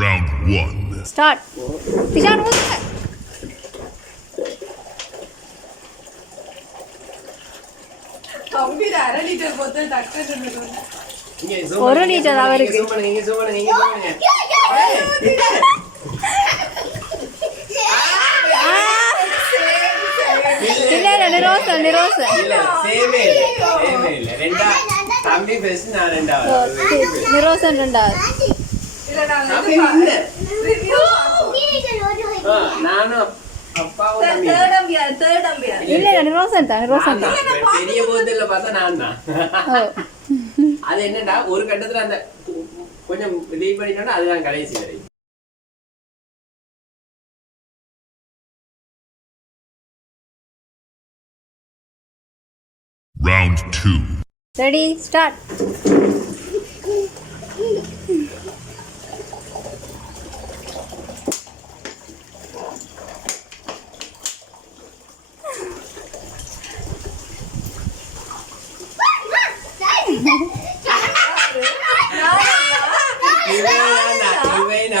Round one. Litre போத்தல் டக்குன்னு இங்க zoom ஒரு zoom அவருக்கு. இல்ல இல்ல நான் ரெண்டாவது. நிரோசன் ரெண்டாவது. இல்ல நாங்க நானும் அப்பாவும் தம்பியும். தேர்ட் அம்பியா தேர்ட் அம்பியா இல்ல இல்ல நிரோசன் தான் நிரோசன் நான் தான். தான். பெரிய போதில் பார்த்தா நான் தான். ஓ. அது என்னடா ஒரு கட்டத்துல அந்த கொஞ்சம் லீவ் பண்ணிட்டோம்னா அதுதான் கடைசி வரை. Round two இவே நான் தான், இவே நான் தான். தெரியா நான் கவனிக்கல இவே நான், இவே நான், இவே நான் தான். பார்த்தா தெரியும் தம்பி தான் waste. அது சும்மா. ஹை பை ஹை பை இல்ல இல்ல பிடிச்சிட்டேன் அந்த இது என்ன இல்ல இல்ல தெரியுமா?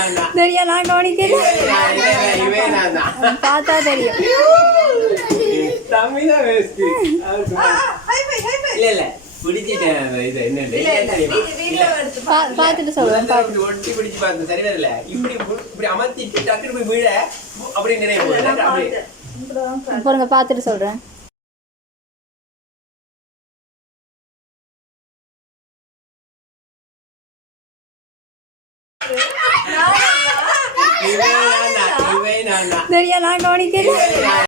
வீடியோ எடுத்து பா பார்த்துட்டு சொல்றேன் முதல்ல இப்படி ஒட்டி பிடிச்சு பார்த்தேன் சரி வரல இப்படி இப்படி அமர்த்திட்டு டக்குனு போய் விழ அப்படி நினைவு. நான் பாருங்க பார்த்துட்டு சொல்றேன். நான் தான், இவே